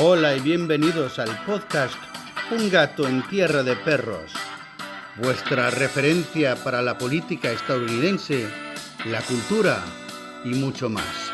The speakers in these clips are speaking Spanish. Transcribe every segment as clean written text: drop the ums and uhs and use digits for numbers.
Hola y bienvenidos al podcast Un gato en tierra de perros, vuestra referencia para la política estadounidense, la cultura y mucho más.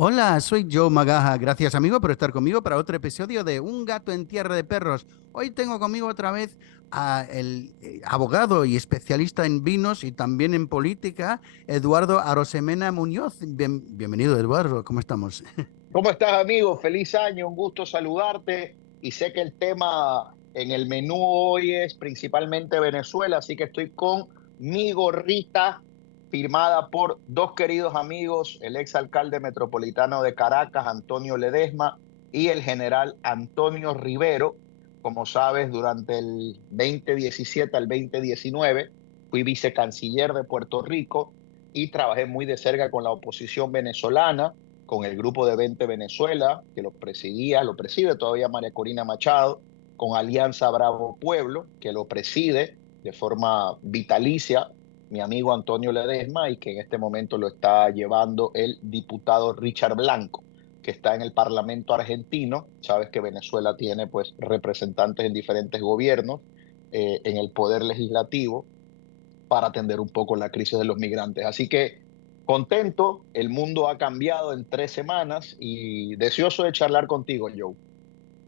Hola, soy Joe Magaja. Gracias, amigo, por estar conmigo para otro episodio de Un gato en tierra de perros. Hoy tengo conmigo otra vez a el abogado y especialista en vinos y también en política, Eduardo Arosemena Muñoz. Bienvenido, Eduardo. ¿Cómo estamos? ¿Cómo estás, amigo? Feliz año, un gusto saludarte. Y sé que el tema en el menú hoy es principalmente Venezuela, así que estoy con mi gorrita firmada por dos queridos amigos, el exalcalde metropolitano de Caracas, Antonio Ledesma, y el general Antonio Rivero. Como sabes, durante el 2017 al 2019 fui vicecanciller de Puerto Rico y trabajé muy de cerca con la oposición venezolana, con el grupo de 20 Venezuela, que lo preside todavía María Corina Machado, con Alianza Bravo Pueblo, que lo preside de forma vitalicia mi amigo Antonio Ledesma, y que en este momento lo está llevando el diputado Richard Blanco, que está en el Parlamento argentino. Sabes que Venezuela tiene pues representantes en diferentes gobiernos, en el poder legislativo, para atender un poco la crisis de los migrantes. Así que contento, el mundo ha cambiado en 3 semanas y deseoso de charlar contigo, Joe.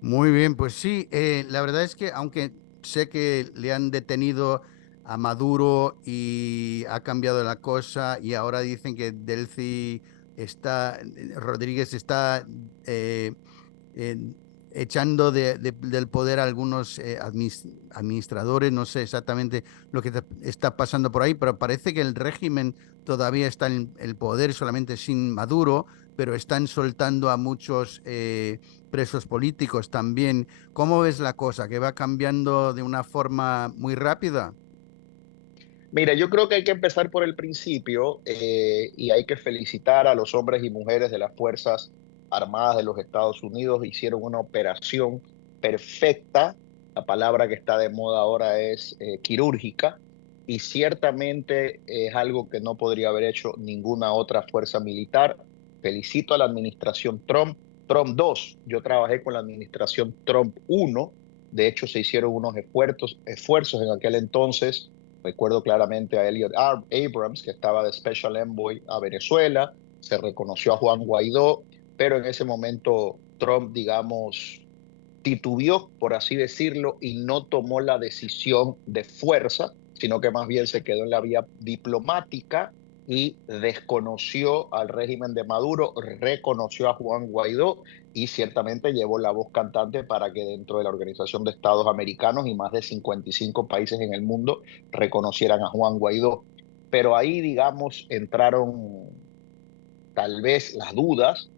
Muy bien, pues sí, la verdad es que aunque sé que le han detenido a Maduro y ha cambiado la cosa y ahora dicen que Delcy está, Rodríguez está eh, eh, echando del poder a algunos administradores, no sé exactamente lo que está pasando por ahí, pero parece que el régimen todavía está en el poder, solamente sin Maduro, pero están soltando a muchos presos políticos también. ¿Cómo ves la cosa? ¿Que va cambiando de una forma muy rápida? Mira, yo creo que hay que empezar por el principio, y hay que felicitar a los hombres y mujeres de las Fuerzas Armadas de los Estados Unidos. Hicieron una operación perfecta. La palabra que está de moda ahora es quirúrgica, y ciertamente es algo que no podría haber hecho ninguna otra fuerza militar. Felicito a la administración Trump, Trump 2. Yo trabajé con la administración Trump 1. De hecho, se hicieron unos esfuerzos en aquel entonces. Recuerdo claramente a Elliot Abrams, que estaba de Special Envoy a Venezuela. Se reconoció a Juan Guaidó, pero en ese momento Trump, digamos, titubeó, por así decirlo, y no tomó la decisión de fuerza, sino que más bien se quedó en la vía diplomática y desconoció al régimen de Maduro, reconoció a Juan Guaidó y ciertamente llevó la voz cantante para que dentro de la Organización de Estados Americanos y más de 55 países en el mundo reconocieran a Juan Guaidó. Pero ahí, digamos, entraron tal vez las dudas.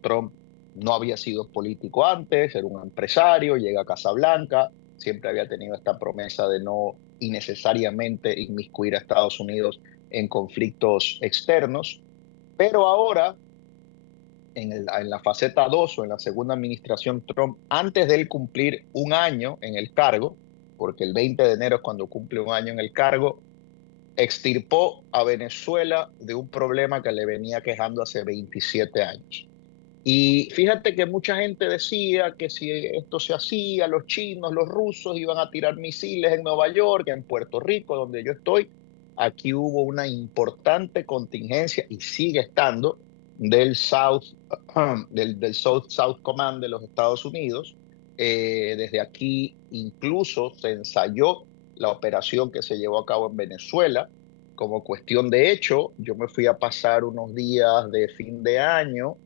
Trump no había sido político antes, era un empresario, llega a Casa Blanca, siempre había tenido esta promesa de no innecesariamente inmiscuir a Estados Unidos en conflictos externos. Pero ahora, en la faceta 2 o en la segunda administración Trump, antes de él cumplir un año en el cargo, porque el 20 de enero es cuando cumple un año en el cargo, extirpó a Venezuela de un problema que le venía quejando hace 27 años. Y fíjate que mucha gente decía que si esto se hacía, los chinos, los rusos iban a tirar misiles en Nueva York, en Puerto Rico, donde yo estoy. Aquí hubo una importante contingencia, y sigue estando, del South Command de los Estados Unidos. Desde aquí incluso se ensayó la operación que se llevó a cabo en Venezuela. Como cuestión de hecho, yo me fui a pasar unos días de fin de año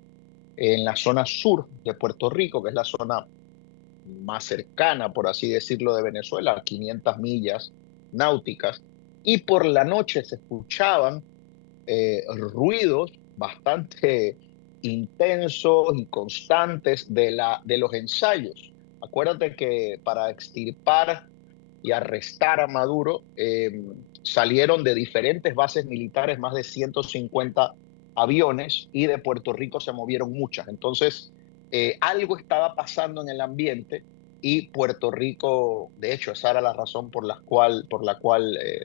en la zona sur de Puerto Rico, que es la zona más cercana, por así decirlo, de Venezuela, a 500 millas náuticas, y por la noche se escuchaban ruidos bastante intensos y constantes de los ensayos. Acuérdate que para extirpar y arrestar a Maduro, salieron de diferentes bases militares más de 150 aviones, y de Puerto Rico se movieron muchas. Entonces, algo estaba pasando en el ambiente y Puerto Rico, de hecho, esa era la razón por la cual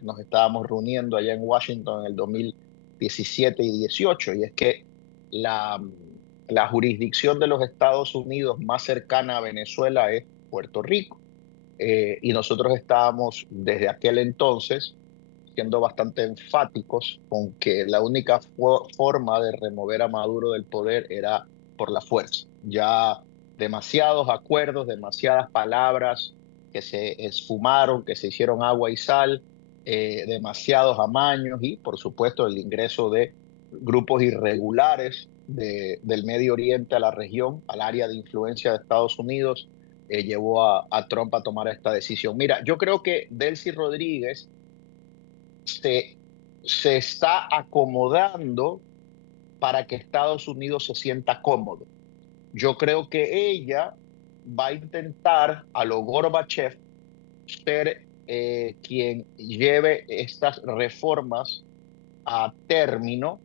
nos estábamos reuniendo allá en Washington en el 2017 y 18, y es que la, la jurisdicción de los Estados Unidos más cercana a Venezuela es Puerto Rico. Y nosotros estábamos desde aquel entonces siendo bastante enfáticos con que la única forma de remover a Maduro del poder era por la fuerza. Ya demasiados acuerdos, demasiadas palabras que se esfumaron, que se hicieron agua y sal, demasiados amaños y, por supuesto, el ingreso de grupos irregulares del Medio Oriente a la región, al área de influencia de Estados Unidos, llevó a Trump a tomar esta decisión. Mira, yo creo que Delcy Rodríguez se, se está acomodando para que Estados Unidos se sienta cómodo. Yo creo que ella va a intentar a lo Gorbachev ser quien lleve estas reformas a término,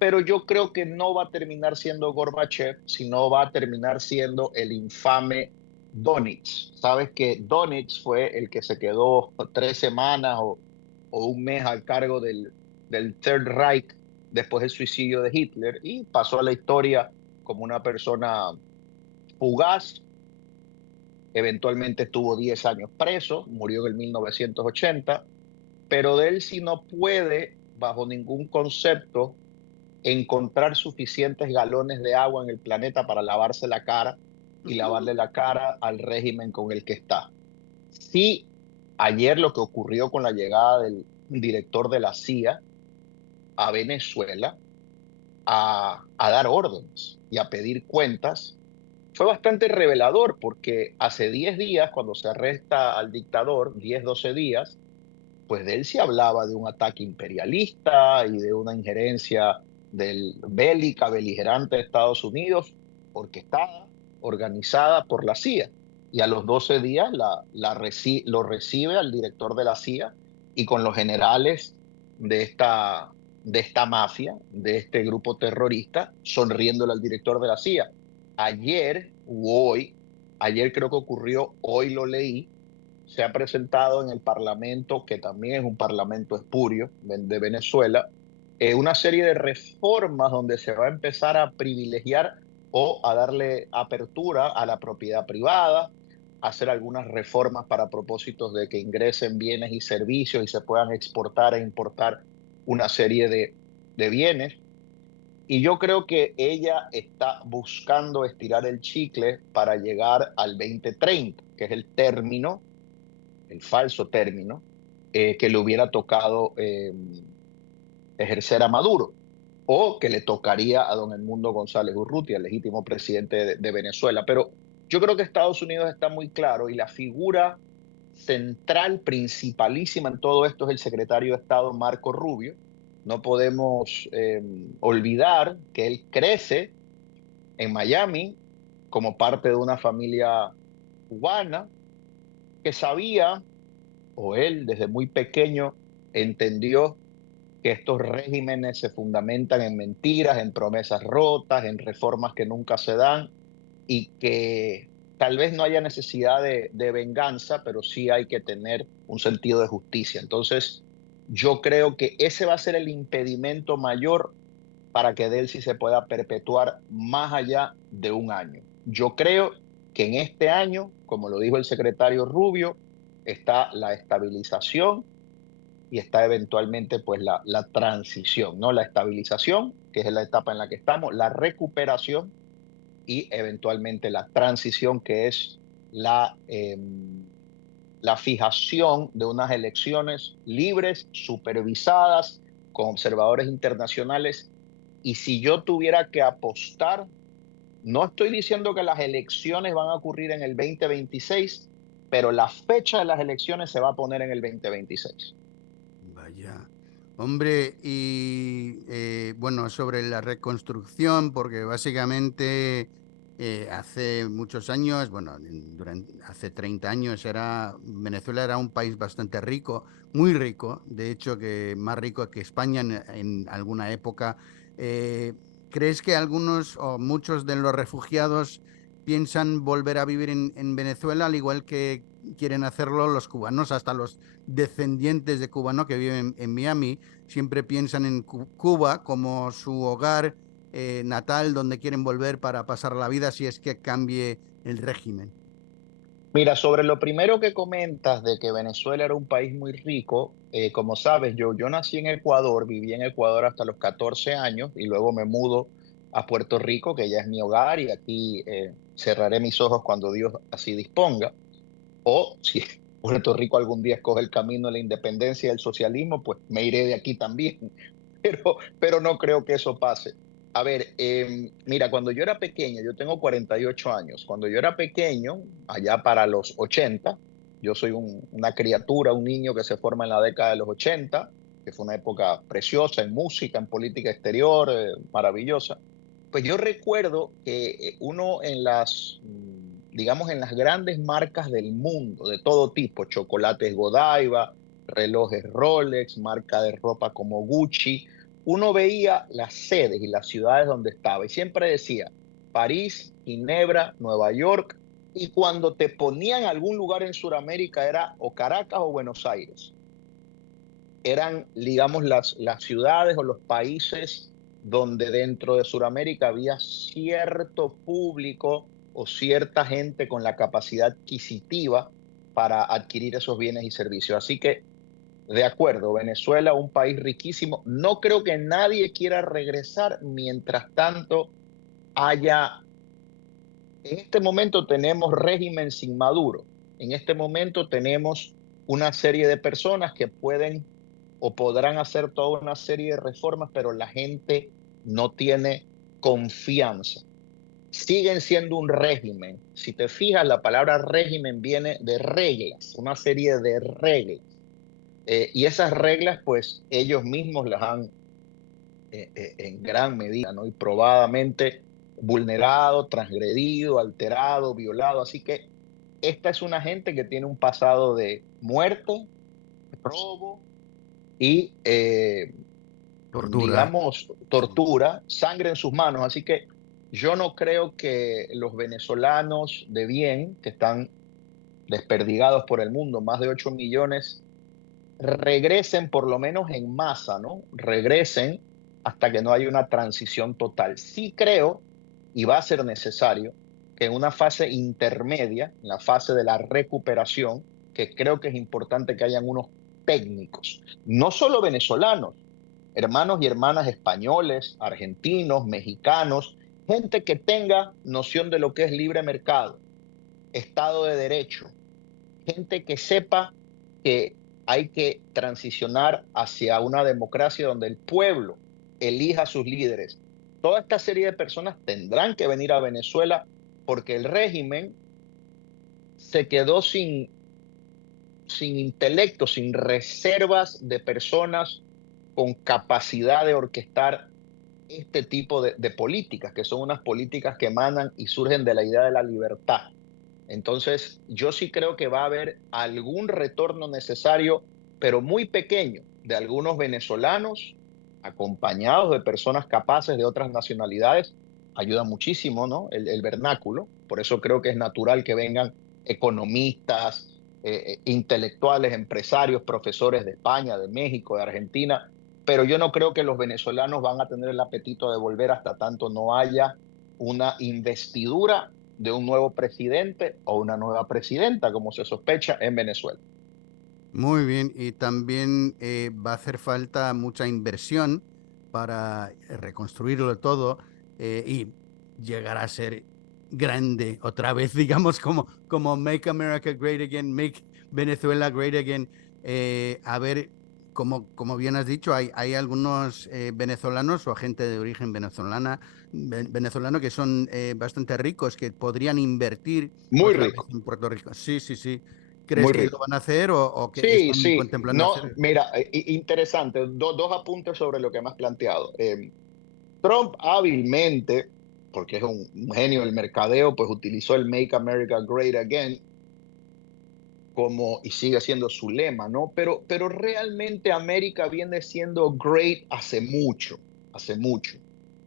pero yo creo que no va a terminar siendo Gorbachev, sino va a terminar siendo el infame Donitz. Sabes que Donitz fue el que se quedó 3 semanas o un mes al cargo del Third Reich después del suicidio de Hitler y pasó a la historia como una persona fugaz. Eventualmente estuvo 10 años preso, murió en el 1980, pero de él sí no puede, bajo ningún concepto, encontrar suficientes galones de agua en el planeta para lavarse la cara y lavarle la cara al régimen con el que está. Sí, ayer lo que ocurrió con la llegada del director de la CIA a Venezuela a dar órdenes y a pedir cuentas fue bastante revelador porque hace 10 días, cuando se arresta al dictador, 10, 12 días, pues de él se hablaba de un ataque imperialista y de una injerencia bélica, beligerante de Estados Unidos, orquestada, organizada por la CIA. Y a los 12 días lo recibe al director de la CIA y con los generales de esta mafia, de este grupo terrorista, sonriéndole al director de la CIA. Ayer o hoy, ayer creo que ocurrió, hoy lo leí, se ha presentado en el Parlamento, que también es un parlamento espurio de Venezuela, una serie de reformas donde se va a empezar a privilegiar o a darle apertura a la propiedad privada, hacer algunas reformas para propósitos de que ingresen bienes y servicios y se puedan exportar e importar una serie de bienes. Y yo creo que ella está buscando estirar el chicle para llegar al 2030, que es el falso término, que le hubiera tocado ejercer a Maduro o que le tocaría a don Edmundo González Urrutia, el legítimo presidente de Venezuela. Pero yo creo que Estados Unidos está muy claro y la figura central, principalísima en todo esto es el secretario de Estado Marco Rubio. No podemos olvidar que él crece en Miami como parte de una familia cubana que sabía, o él desde muy pequeño entendió que estos regímenes se fundamentan en mentiras, en promesas rotas, en reformas que nunca se dan y que tal vez no haya necesidad de venganza, pero sí hay que tener un sentido de justicia. Entonces, yo creo que ese va a ser el impedimento mayor para que Delcy se pueda perpetuar más allá de un año. Yo creo que en este año, como lo dijo el secretario Rubio, está la estabilización y está eventualmente pues la transición, ¿no? La estabilización, que es la etapa en la que estamos, la recuperación y eventualmente la transición, que es la fijación de unas elecciones libres, supervisadas, con observadores internacionales. Y si yo tuviera que apostar, no estoy diciendo que las elecciones van a ocurrir en el 2026, pero la fecha de las elecciones se va a poner en el 2026. Vaya. Hombre, y bueno, sobre la reconstrucción, porque básicamente hace muchos años, bueno, hace 30 años Venezuela era un país bastante rico, muy rico, de hecho que más rico que España en alguna época. eh, ¿crees que algunos o muchos de los refugiados piensan volver a vivir en Venezuela, al igual que quieren hacerlo los cubanos? Hasta los descendientes de cubanos que viven en Miami siempre piensan en Cuba como su hogar natal, donde quieren volver para pasar la vida si es que cambie el régimen. Mira, sobre lo primero que comentas de que Venezuela era un país muy rico, como sabes, yo nací en Ecuador, viví en Ecuador hasta los 14 años y luego me mudo a Puerto Rico, que ya es mi hogar, y aquí cerraré mis ojos cuando Dios así disponga. O si Puerto Rico algún día escoge el camino de la independencia y el socialismo, pues me iré de aquí también. Pero no creo que eso pase. A ver, mira, cuando yo era pequeño, yo tengo 48 años, cuando yo era pequeño, allá para los 80, yo soy una criatura, un niño que se forma en la década de los 80, que fue una época preciosa en música, en política exterior, maravillosa. Pues yo recuerdo que uno en digamos, en las grandes marcas del mundo, de todo tipo, chocolates Godiva, relojes Rolex, marca de ropa como Gucci, uno veía las sedes y las ciudades donde estaba y siempre decía París, Ginebra, Nueva York, y cuando te ponían algún lugar en Sudamérica era o Caracas o Buenos Aires. Eran, digamos, las ciudades o los países donde dentro de Sudamérica había cierto público o cierta gente con la capacidad adquisitiva para adquirir esos bienes y servicios. Así que de acuerdo, Venezuela, un país riquísimo. No creo que nadie quiera regresar mientras tanto haya. En este momento tenemos régimen sin Maduro. En este momento tenemos una serie de personas que pueden o podrán hacer toda una serie de reformas, pero la gente no tiene confianza. Siguen siendo un régimen. Si te fijas, la palabra régimen viene de reglas, una serie de reglas. Y esas reglas, pues ellos mismos las han en gran medida, ¿no? Y probadamente vulnerado, transgredido, alterado, violado. Así que esta es una gente que tiene un pasado de muerte, robo y, Tortura. digamos, Sí. tortura, sangre en sus manos. Así que yo no creo que los venezolanos de bien, que están desperdigados por el mundo, más de 8 millones, regresen por lo menos en masa, ¿no? Regresen hasta que no haya una transición total. Sí creo, y va a ser necesario, que en una fase intermedia, en la fase de la recuperación, que creo que es importante que hayan unos técnicos, no solo venezolanos, hermanos y hermanas españoles, argentinos, mexicanos, gente que tenga noción de lo que es libre mercado, Estado de Derecho, gente que sepa que hay que transicionar hacia una democracia donde el pueblo elija a sus líderes. Toda esta serie de personas tendrán que venir a Venezuela porque el régimen se quedó sin intelecto, sin reservas de personas con capacidad de orquestar este tipo de políticas, que son unas políticas que emanan y surgen de la idea de la libertad. Entonces, yo sí creo que va a haber algún retorno necesario, pero muy pequeño, de algunos venezolanos acompañados de personas capaces de otras nacionalidades. Ayuda muchísimo, ¿no? El vernáculo. Por eso creo que es natural que vengan economistas, intelectuales, empresarios, profesores de España, de México, de Argentina, pero yo no creo que los venezolanos van a tener el apetito de volver hasta tanto no haya una investidura de un nuevo presidente o una nueva presidenta, como se sospecha en Venezuela. Muy bien, y también va a hacer falta mucha inversión para reconstruirlo todo y llegar a ser grande otra vez, digamos, como Make America Great Again, Make Venezuela Great Again. A ver, como bien has dicho, hay algunos venezolanos o gente de origen venezolano que son bastante ricos, que podrían invertir Muy otra vez rico, en Puerto Rico. Sí, sí, sí. ¿Crees muy que lo rico. van a hacer o que Sí, están sí, contemplando no, hacer? mira, interesante, dos apuntes sobre lo que me has planteado. Trump hábilmente, porque es un genio del mercadeo, pues utilizó el Make America Great Again como, y sigue siendo su lema, ¿no? Pero realmente América viene siendo great hace mucho, hace mucho.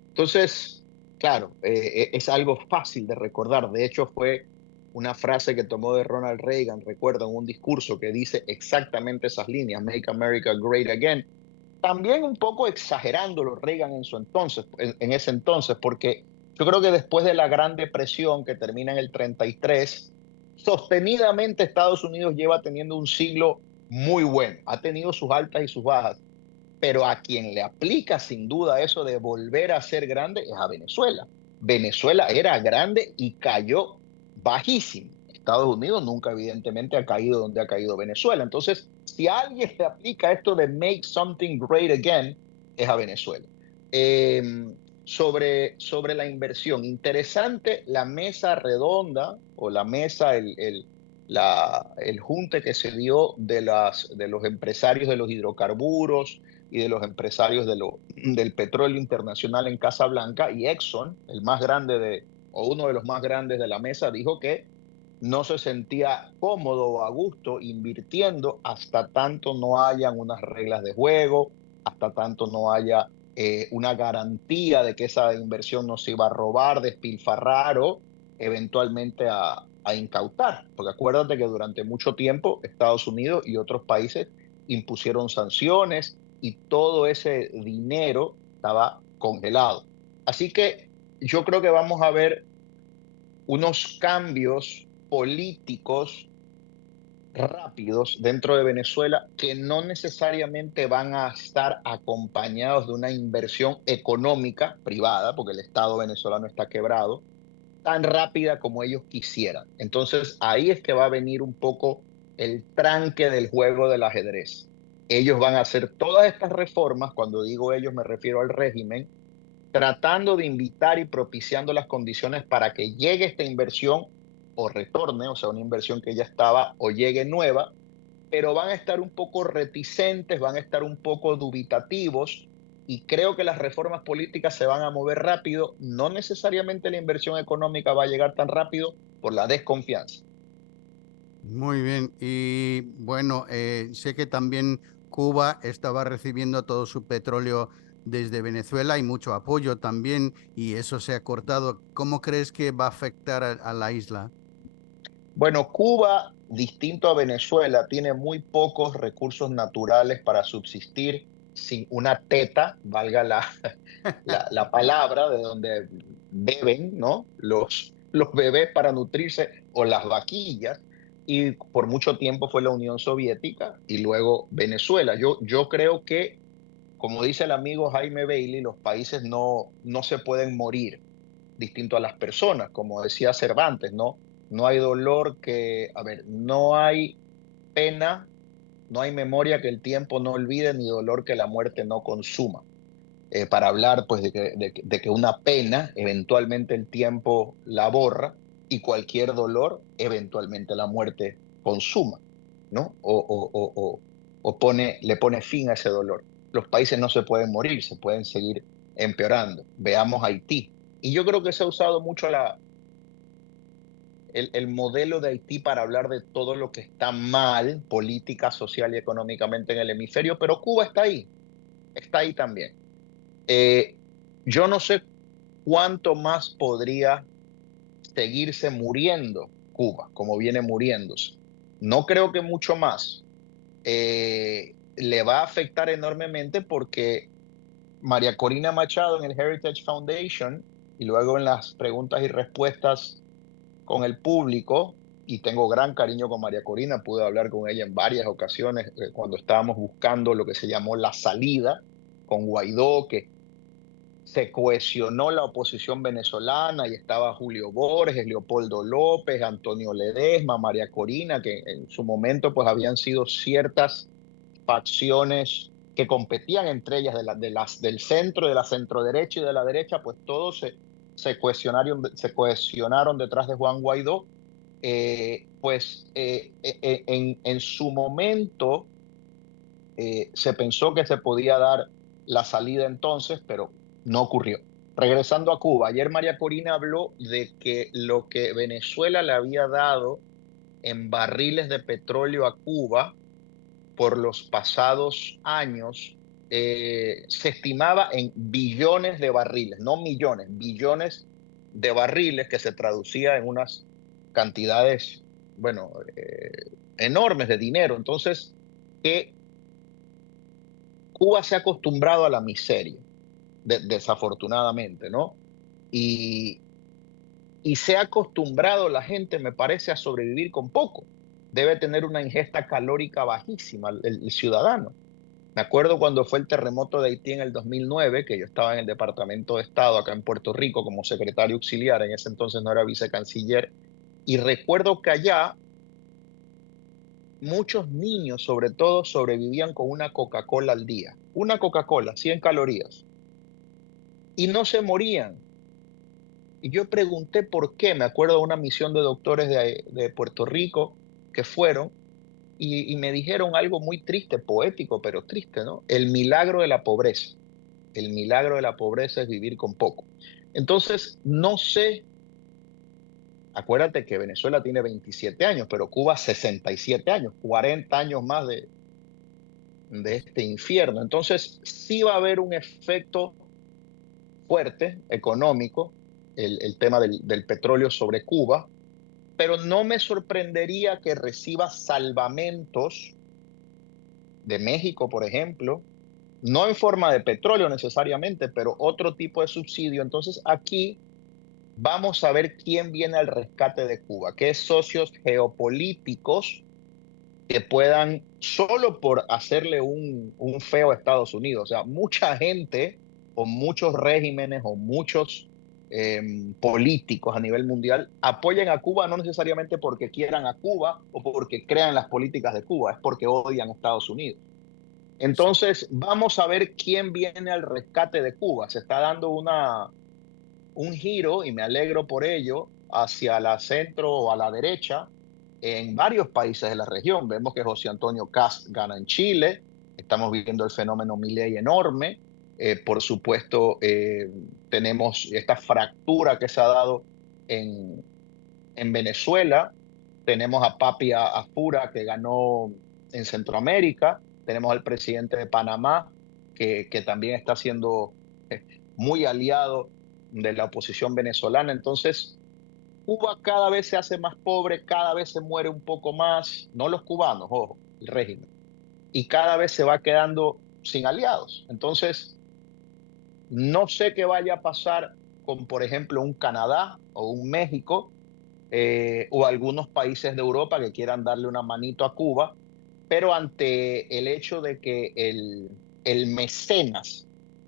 Entonces, claro, es algo fácil de recordar. De hecho, fue una frase que tomó de Ronald Reagan, recuerdo, en un discurso que dice exactamente esas líneas, Make America Great Again. También un poco exagerándolo Reagan en su entonces, en ese entonces, porque yo creo que después de la Gran Depresión que termina en el 33, sostenidamente Estados Unidos lleva teniendo un siglo muy bueno. Ha tenido sus altas y sus bajas, pero a quien le aplica sin duda eso de volver a ser grande es a Venezuela. Venezuela era grande y cayó bajísimo. Estados Unidos nunca evidentemente ha caído donde ha caído Venezuela. Entonces, si a alguien le aplica esto de make something great again, es a Venezuela. Eh, sobre la inversión, interesante la mesa redonda o la mesa, el junte que se dio de los empresarios de los hidrocarburos y de los empresarios del petróleo internacional en Casablanca, y Exxon, el más grande o uno de los más grandes de la mesa, dijo que no se sentía cómodo o a gusto invirtiendo hasta tanto no hayan unas reglas de juego, hasta tanto no haya una garantía de que esa inversión no se iba a robar, despilfarrar o eventualmente a incautar. Porque acuérdate que durante mucho tiempo Estados Unidos y otros países impusieron sanciones y todo ese dinero estaba congelado. Así que yo creo que vamos a ver unos cambios políticos rápidos dentro de Venezuela que no necesariamente van a estar acompañados de una inversión económica privada, porque el Estado venezolano está quebrado, tan rápida como ellos quisieran. Entonces ahí es que va a venir un poco el tranque del juego del ajedrez. Ellos van a hacer todas estas reformas, cuando digo ellos me refiero al régimen, tratando de invitar y propiciando las condiciones para que llegue esta inversión o retorne, o sea, una inversión que ya estaba o llegue nueva, pero van a estar un poco reticentes, van a estar un poco dubitativos y creo que las reformas políticas se van a mover rápido, no necesariamente la inversión económica va a llegar tan rápido por la desconfianza. Muy bien. Y bueno, sé que también Cuba estaba recibiendo todo su petróleo desde Venezuela y mucho apoyo también, y eso se ha cortado. ¿Cómo crees que va a afectar a la isla? Bueno, Cuba, distinto a Venezuela, tiene muy pocos recursos naturales para subsistir sin una teta, valga la palabra, de donde beben, ¿no? Los bebés para nutrirse o las vaquillas. Y por mucho tiempo fue la Unión Soviética y luego Venezuela. Yo creo que, como dice el amigo Jaime Bailey, los países no se pueden morir, distinto a las personas, como decía Cervantes, ¿no? No hay dolor que, a ver, no hay pena, no hay memoria que el tiempo no olvide, ni dolor que la muerte no consuma. Para hablar pues de que una pena eventualmente el tiempo la borra y cualquier dolor eventualmente la muerte consuma, ¿no? Le pone fin a ese dolor. Los países no se pueden morir, se pueden seguir empeorando. Veamos Haití. Y yo creo que se ha usado mucho el modelo de Haití para hablar de todo lo que está mal, política, social y económicamente en el hemisferio, pero Cuba está ahí también. Eh, yo no sé cuánto más podría seguirse muriendo Cuba, como viene muriéndose. No creo que mucho más. Le va a afectar enormemente porque María Corina Machado en el Heritage Foundation y luego en las preguntas y respuestas con el público, y tengo gran cariño con María Corina, pude hablar con ella en varias ocasiones cuando estábamos buscando lo que se llamó la salida con Guaidó, que se cohesionó la oposición venezolana y estaba Julio Borges, Leopoldo López, Antonio Ledesma, María Corina, que en su momento pues habían sido ciertas facciones que competían entre ellas del centro, de la centroderecha y de la derecha, pues todos se cohesionaron detrás de Juan Guaidó. En su momento se pensó que se podía dar la salida entonces, pero no ocurrió. Regresando a Cuba, ayer María Corina habló de que lo que Venezuela le había dado en barriles de petróleo a Cuba por los pasados años se estimaba en billones de barriles, no millones, billones de barriles, que se traducía en unas cantidades, bueno, enormes de dinero. Entonces, que Cuba se ha acostumbrado a la miseria, desafortunadamente, ¿no? Y, y se ha acostumbrado la gente, me parece, a sobrevivir con poco. Debe tener una ingesta calórica bajísima el ciudadano. Me acuerdo cuando fue el terremoto de Haití en el 2009, que yo estaba en el Departamento de Estado acá en Puerto Rico como secretario auxiliar, en ese entonces no era vicecanciller, y recuerdo que allá muchos niños, sobre todo, sobrevivían con una Coca-Cola al día. Una Coca-Cola, 100 calorías, y no se morían. Y yo pregunté por qué. Me acuerdo de una misión de doctores de Puerto Rico que fueron y me dijeron algo muy triste, poético, pero triste, ¿no? El milagro de la pobreza. El milagro de la pobreza es vivir con poco. Entonces, no sé, acuérdate que Venezuela tiene 27 años, pero Cuba 67 años, 40 años más de este infierno. Entonces, sí va a haber un efecto fuerte económico, el tema del petróleo sobre Cuba, pero no me sorprendería que reciba salvamentos de México, por ejemplo, no en forma de petróleo necesariamente, pero otro tipo de subsidio. Entonces, aquí vamos a ver quién viene al rescate de Cuba, qué socios geopolíticos que puedan, solo por hacerle un feo a Estados Unidos. O sea, mucha gente o muchos regímenes o muchos políticos a nivel mundial apoyan a Cuba no necesariamente porque quieran a Cuba o porque crean las políticas de Cuba, es porque odian a Estados Unidos. Sí. Entonces, vamos a ver quién viene al rescate de Cuba. Se está dando un giro, y me alegro por ello, hacia la centro o a la derecha en varios países de la región. Vemos que José Antonio Kast gana en Chile, estamos viendo el fenómeno Milei enorme. Por supuesto, tenemos esta fractura que se ha dado en, en Venezuela. Tenemos a Papi Afura, que ganó en Centroamérica. Tenemos al presidente de Panamá, que también está siendo muy aliado de la oposición venezolana. Entonces, Cuba cada vez se hace más pobre, cada vez se muere un poco más, no los cubanos, ojo, el régimen, y cada vez se va quedando sin aliados. Entonces, no sé qué vaya a pasar con, por ejemplo, un Canadá o un México, o algunos países de Europa que quieran darle una manito a Cuba, pero ante el hecho de que el mecenas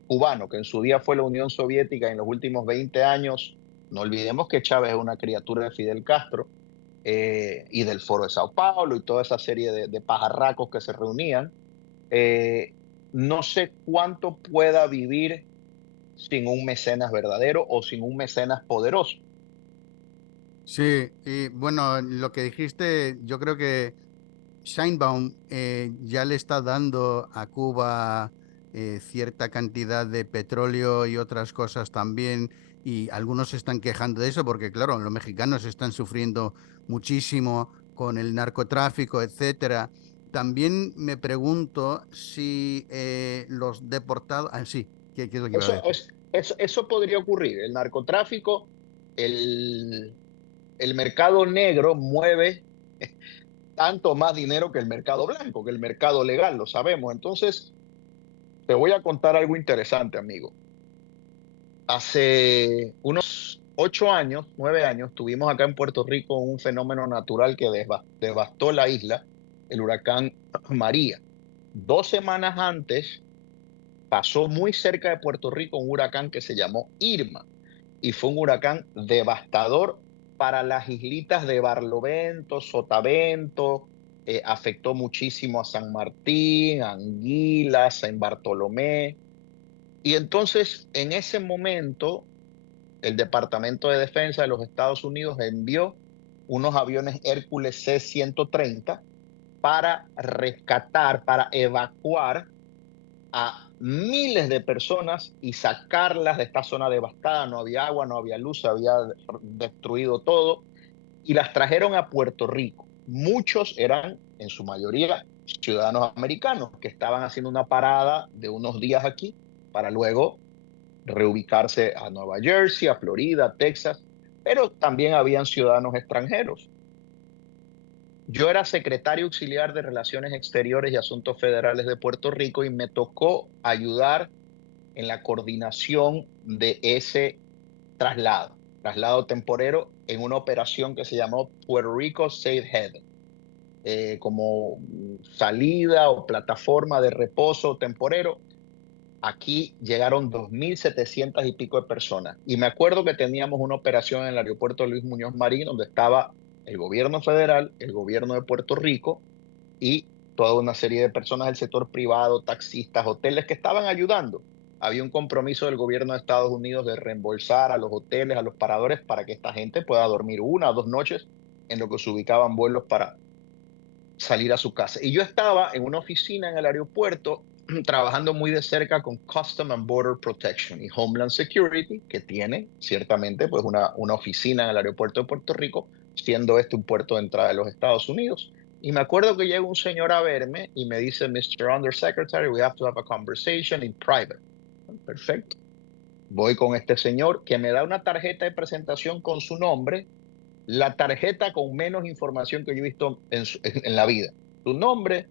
cubano, que en su día fue la Unión Soviética, en los últimos 20 años, no olvidemos que Chávez es una criatura de Fidel Castro, y del Foro de Sao Paulo y toda esa serie de pajarracos que se reunían. eh, no sé cuánto pueda vivir sin un mecenas verdadero o sin un mecenas poderoso. Sí, y bueno, lo que dijiste, yo creo que Sheinbaum ya le está dando a Cuba cierta cantidad de petróleo y otras cosas también, y algunos se están quejando de eso porque, claro, los mexicanos están sufriendo muchísimo con el narcotráfico, etcétera. También me pregunto si los deportados... Ah, sí, ¿qué es lo que iba a decir? Eso podría ocurrir. El narcotráfico, el, el mercado negro mueve tanto más dinero que el mercado blanco, que el mercado legal, lo sabemos. Entonces, te voy a contar algo interesante, amigo. Hace unos 8 años, 9 años, tuvimos acá en Puerto Rico un fenómeno natural que devastó la isla, el huracán María. 2 semanas antes pasó muy cerca de Puerto Rico un huracán que se llamó Irma, y fue un huracán devastador para las islitas de Barlovento, Sotavento. Afectó muchísimo a San Martín, a Anguila, San Bartolomé. Y entonces, en ese momento, el Departamento de Defensa de los Estados Unidos envió unos aviones Hércules C-130 para rescatar, para evacuar a miles de personas y sacarlas de esta zona devastada. No había agua, no había luz, se había destruido todo, y las trajeron a Puerto Rico. Muchos eran, en su mayoría, ciudadanos americanos que estaban haciendo una parada de unos días aquí para luego reubicarse a Nueva Jersey, a Florida, a Texas, pero también habían ciudadanos extranjeros. Yo era secretario auxiliar de Relaciones Exteriores y Asuntos Federales de Puerto Rico y me tocó ayudar en la coordinación de ese traslado temporero en una operación que se llamó Puerto Rico Safe Haven, como salida o plataforma de reposo temporero. Aquí llegaron 2.700 y pico de personas. Y me acuerdo que teníamos una operación en el aeropuerto Luis Muñoz Marín, donde estaba el gobierno federal, el gobierno de Puerto Rico y toda una serie de personas del sector privado, taxistas, hoteles que estaban ayudando. Había un compromiso del gobierno de Estados Unidos de reembolsar a los hoteles, a los paradores, para que esta gente pueda dormir 1 o 2 noches en lo que se ubicaban vuelos para salir a su casa. Y yo estaba en una oficina en el aeropuerto trabajando muy de cerca con Custom and Border Protection y Homeland Security, que tiene ciertamente pues una oficina en el aeropuerto de Puerto Rico, siendo este un puerto de entrada de los Estados Unidos. Y me acuerdo que llega un señor a verme y me dice, Mr. Undersecretary, we have to have a conversation in private. Perfecto. Voy con este señor que me da una tarjeta de presentación con su nombre, la tarjeta con menos información que yo he visto en la vida. Tu nombre,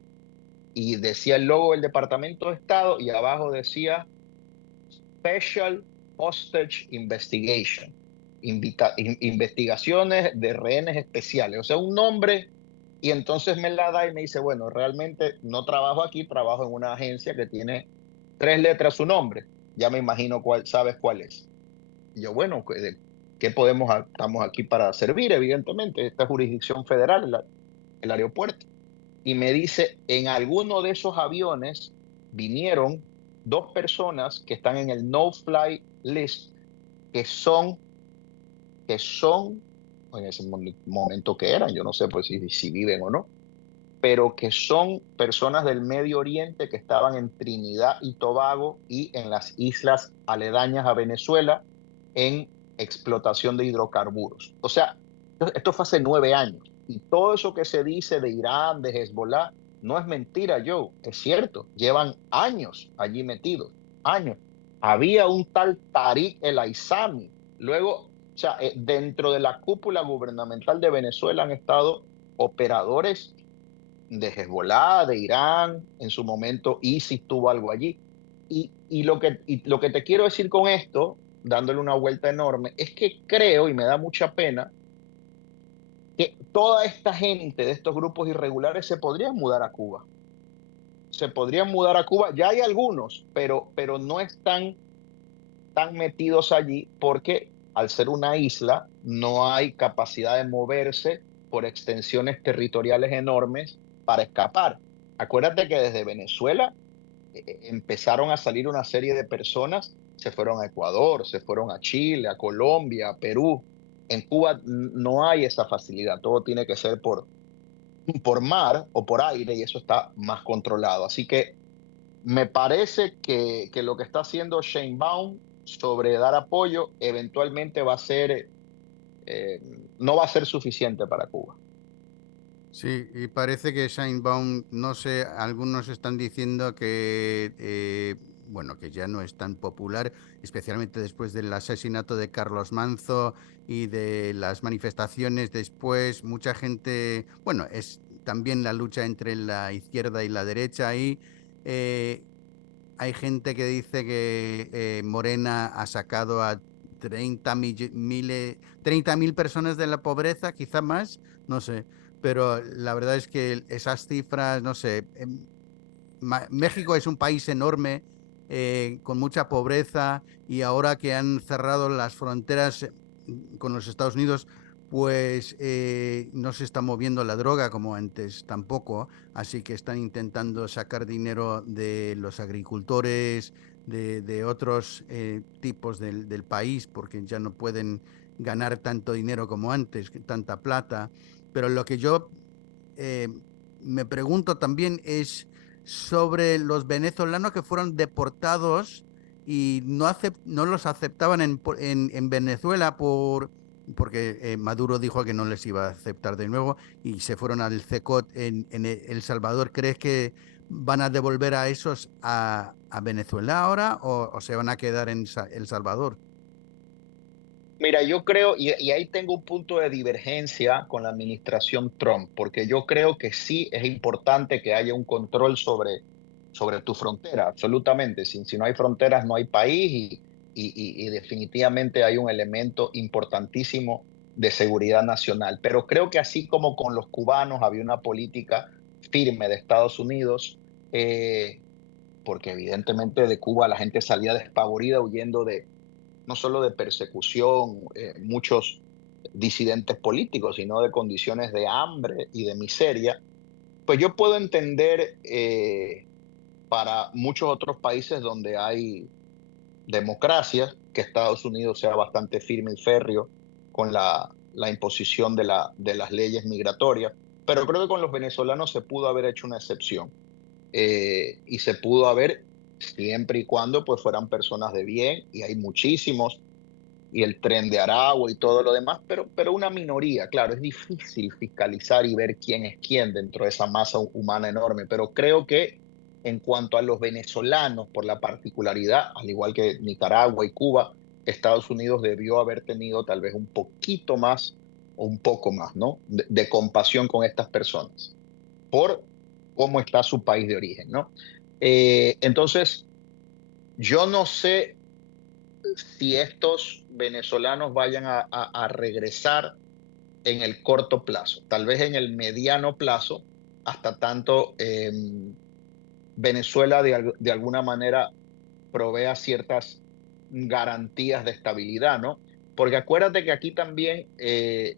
y decía el logo del Departamento de Estado y abajo decía Special Hostage Investigation, investigaciones de rehenes especiales, o sea, un nombre. Y entonces me la da y me dice, bueno, realmente no trabajo aquí, trabajo en una agencia que tiene 3 letras su nombre. Ya me imagino sabes cuál es. Y yo, bueno, ¿qué podemos? Estamos aquí para servir, evidentemente. Esta jurisdicción federal, el aeropuerto. Y me dice, en alguno de esos aviones vinieron 2 personas que están en el no-fly list, que son, en ese momento que eran, yo no sé pues si viven o no, pero que son personas del Medio Oriente que estaban en Trinidad y Tobago y en las islas aledañas a Venezuela en explotación de hidrocarburos. O sea, esto fue hace 9 años. Y todo eso que se dice de Irán, de Hezbollah, no es mentira, Joe. Es cierto. Llevan años allí metidos. Años. Había un tal Tariq El Aizami. Luego, o sea, dentro de la cúpula gubernamental de Venezuela han estado operadores de Hezbollah, de Irán, en su momento ISIS tuvo algo allí. Y lo que te quiero decir con esto, dándole una vuelta enorme, es que creo, y me da mucha pena, que toda esta gente de estos grupos irregulares se podrían mudar a Cuba. Se podrían mudar a Cuba. Ya hay algunos, pero no están tan metidos allí porque al ser una isla no hay capacidad de moverse por extensiones territoriales enormes para escapar. Acuérdate que desde Venezuela empezaron a salir una serie de personas, se fueron a Ecuador, se fueron a Chile, a Colombia, a Perú. En Cuba no hay esa facilidad, todo tiene que ser por mar o por aire y eso está más controlado. Así que me parece que lo que está haciendo Sheinbaum sobre dar apoyo eventualmente va a ser, eh, no va a ser suficiente para Cuba. Sí, y parece que Sheinbaum, no sé, algunos están diciendo que, bueno, que ya no es tan popular, especialmente después del asesinato de Carlos Manzo y de las manifestaciones después. Mucha gente, bueno, es también la lucha entre la izquierda y la derecha ahí. eh, Hay gente que dice que Morena ha sacado a 30.000 personas de la pobreza, quizá más, no sé. Pero la verdad es que esas cifras, no sé, México es un país enorme, con mucha pobreza, y ahora que han cerrado las fronteras con los Estados Unidos, pues no se está moviendo la droga como antes tampoco, así que están intentando sacar dinero de los agricultores, de otros tipos del país, porque ya no pueden ganar tanto dinero como antes, tanta plata. Pero lo que yo eh, me pregunto también es sobre los venezolanos que fueron deportados y no los aceptaban en Venezuela por porque Maduro dijo que no les iba a aceptar de nuevo y se fueron al CECOT en El Salvador. ¿Crees que van a devolver a esos a Venezuela ahora o se van a quedar en El Salvador? Mira, yo creo, y ahí tengo un punto de divergencia con la administración Trump, porque yo creo que sí es importante que haya un control sobre tu frontera, absolutamente. Si no hay fronteras, no hay país y definitivamente hay un elemento importantísimo de seguridad nacional. Pero creo que así como con los cubanos había una política firme de Estados Unidos, eh, porque evidentemente de Cuba la gente salía despavorida huyendo de no solo de persecución, muchos disidentes políticos, sino de condiciones de hambre y de miseria, pues yo puedo entender para muchos otros países donde hay democracia, que Estados Unidos sea bastante firme y férreo con la imposición de las leyes migratorias, pero creo que con los venezolanos se pudo haber hecho una excepción y se pudo haber siempre y cuando pues fueran personas de bien, y hay muchísimos, y el Tren de Aragua y todo lo demás, pero una minoría, claro, es difícil fiscalizar y ver quién es quién dentro de esa masa humana enorme, pero creo que en cuanto a los venezolanos, por la particularidad, al igual que Nicaragua y Cuba, Estados Unidos debió haber tenido tal vez un poquito más o un poco más, ¿no? De compasión con estas personas, por cómo está su país de origen, ¿no? Entonces, yo no sé si estos venezolanos vayan a regresar en el corto plazo, tal vez en el mediano plazo, hasta tanto Venezuela de alguna manera provea ciertas garantías de estabilidad, ¿no? Porque acuérdate que aquí también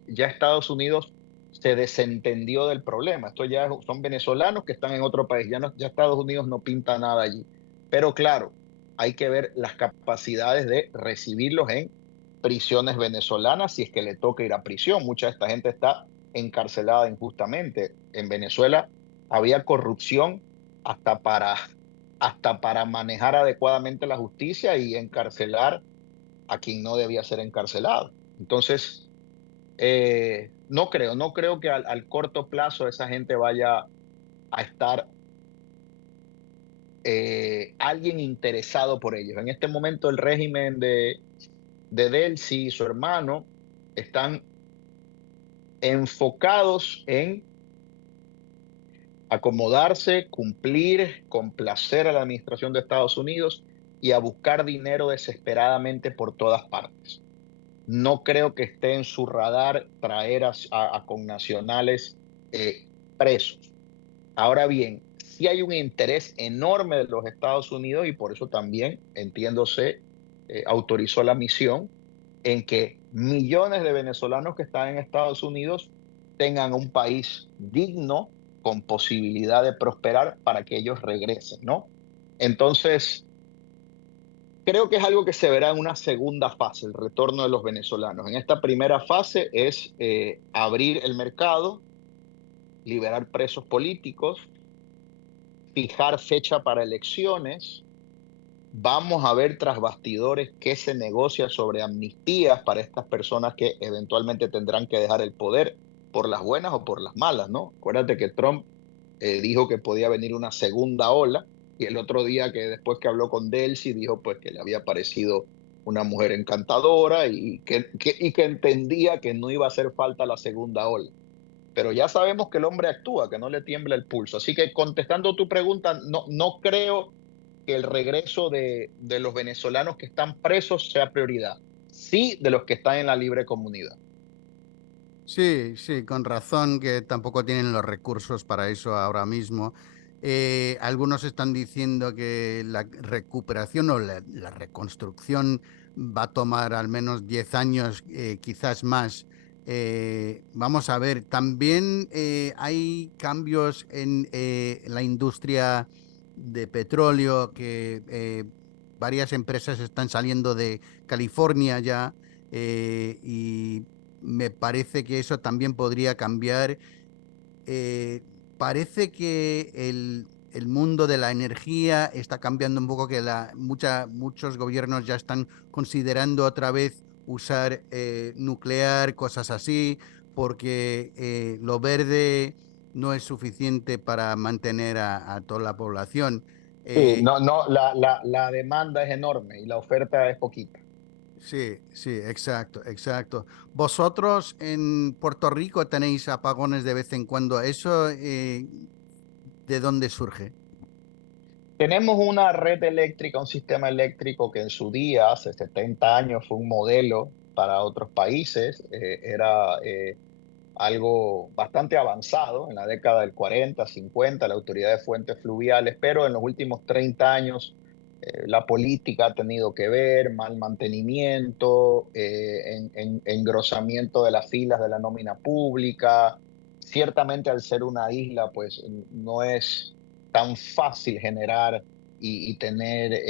ya Estados Unidos se desentendió del problema. Esto ya son venezolanos que están en otro país, ya Estados Unidos no pinta nada allí. Pero claro, hay que ver las capacidades de recibirlos en prisiones venezolanas si es que le toca ir a prisión. Mucha de esta gente está encarcelada injustamente. En Venezuela había corrupción hasta para manejar adecuadamente la justicia y encarcelar a quien no debía ser encarcelado. Entonces, no creo que al corto plazo esa gente vaya a estar alguien interesado por ellos. En este momento el régimen de Delcy y su hermano están enfocados en acomodarse, cumplir, complacer a la administración de Estados Unidos y a buscar dinero desesperadamente por todas partes. No creo que esté en su radar traer a connacionales presos. Ahora bien, sí hay un interés enorme de los Estados Unidos y por eso también, entiéndose, autorizó la misión en que millones de venezolanos que están en Estados Unidos tengan un país digno, con posibilidad de prosperar para que ellos regresen, ¿no? Entonces, creo que es algo que se verá en una segunda fase, el retorno de los venezolanos. En esta primera fase es abrir el mercado, liberar presos políticos, fijar fecha para elecciones. Vamos a ver tras bastidores qué se negocia sobre amnistías para estas personas que eventualmente tendrán que dejar el poder por las buenas o por las malas, ¿no? Acuérdate que Trump dijo que podía venir una segunda ola y el otro día que después que habló con Delcy dijo pues que le había parecido una mujer encantadora y que entendía que no iba a hacer falta la segunda ola. Pero ya sabemos que el hombre actúa, que no le tiembla el pulso. Así que contestando tu pregunta, no creo que el regreso de los venezolanos que están presos sea prioridad. Sí, de los que están en la libre comunidad. Sí, sí, con razón que tampoco tienen los recursos para eso ahora mismo. Algunos están diciendo que la recuperación o la reconstrucción va a tomar al menos 10 años, quizás más. Vamos a ver, también hay cambios en la industria de petróleo que varias empresas están saliendo de California ya y me parece que eso también podría cambiar. Parece que el mundo de la energía está cambiando un poco, que muchos gobiernos ya están considerando otra vez usar nuclear, cosas así, porque lo verde no es suficiente para mantener a toda la población. Sí, Eh, no, no, la demanda es enorme y la oferta es poquita. sí, sí, exacto, exacto. ¿Vosotros en Puerto Rico tenéis apagones de vez en cuando? ¿Eso de dónde surge? Tenemos una red eléctrica, un sistema eléctrico que en su día, hace 70 años, fue un modelo para otros países. Era algo bastante avanzado en la década del 40, 50, la Autoridad de Fuentes Fluviales, pero en los últimos 30 años la política ha tenido que ver, mal mantenimiento, engrosamiento de las filas de la nómina pública. Ciertamente al ser una isla, pues no es tan fácil generar y tener,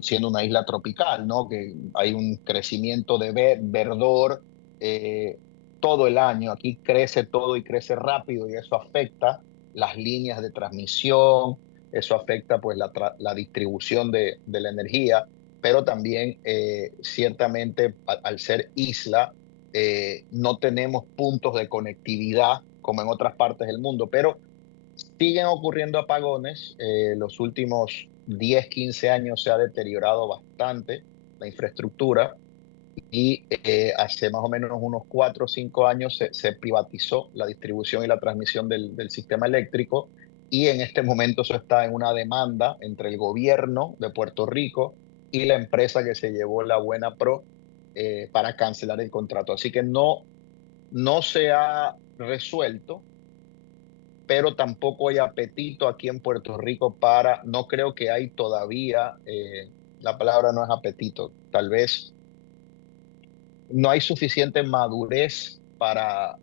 siendo una isla tropical, ¿no? Que hay un crecimiento de verdor. eh, Todo el año. Aquí crece todo y crece rápido y eso afecta las líneas de transmisión, eso afecta pues la distribución de la energía, pero también ciertamente al ser isla no tenemos puntos de conectividad como en otras partes del mundo, pero siguen ocurriendo apagones. Los últimos 10 15 años se ha deteriorado bastante la infraestructura y hace más o menos unos 4 o 5 años se privatizó la distribución y la transmisión del sistema eléctrico y en este momento eso está en una demanda entre el gobierno de Puerto Rico y la empresa que se llevó la Buena Pro para cancelar el contrato. Así que no se ha resuelto, pero tampoco hay apetito aquí en Puerto Rico para, no creo que hay todavía, la palabra no es apetito, tal vez no hay suficiente madurez para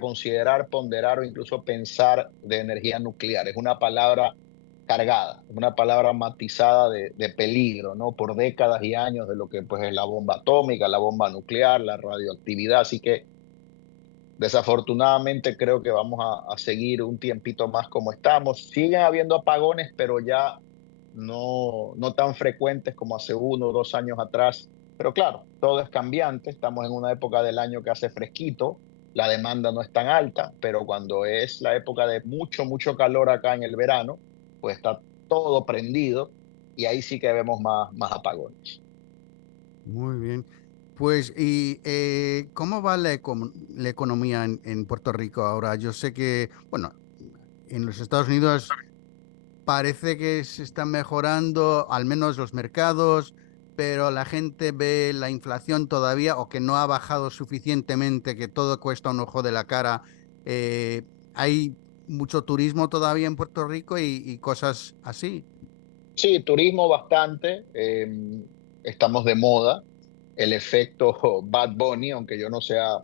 considerar, ponderar o incluso pensar de energía nuclear. Es una palabra cargada, es una palabra matizada de peligro, ¿no? Por décadas y años de lo que pues, es la bomba atómica, la bomba nuclear, la radioactividad. Así que desafortunadamente creo que vamos a seguir un tiempito más como estamos. Siguen habiendo apagones, pero ya no tan frecuentes como hace 1 o 2 años atrás. Pero claro, todo es cambiante. Estamos en una época del año que hace fresquito, la demanda no es tan alta, pero cuando es la época de mucho, mucho calor acá en el verano, pues está todo prendido y ahí sí que vemos más apagones. Muy bien. Pues, ¿y cómo va la economía en Puerto Rico ahora? Yo sé que, bueno, en los Estados Unidos parece que se están mejorando, al menos los mercados, pero la gente ve la inflación todavía o que no ha bajado suficientemente, que todo cuesta un ojo de la cara. Hay mucho turismo todavía en Puerto Rico y cosas así. Sí, turismo bastante. Estamos de moda. El efecto Bad Bunny, aunque yo no sea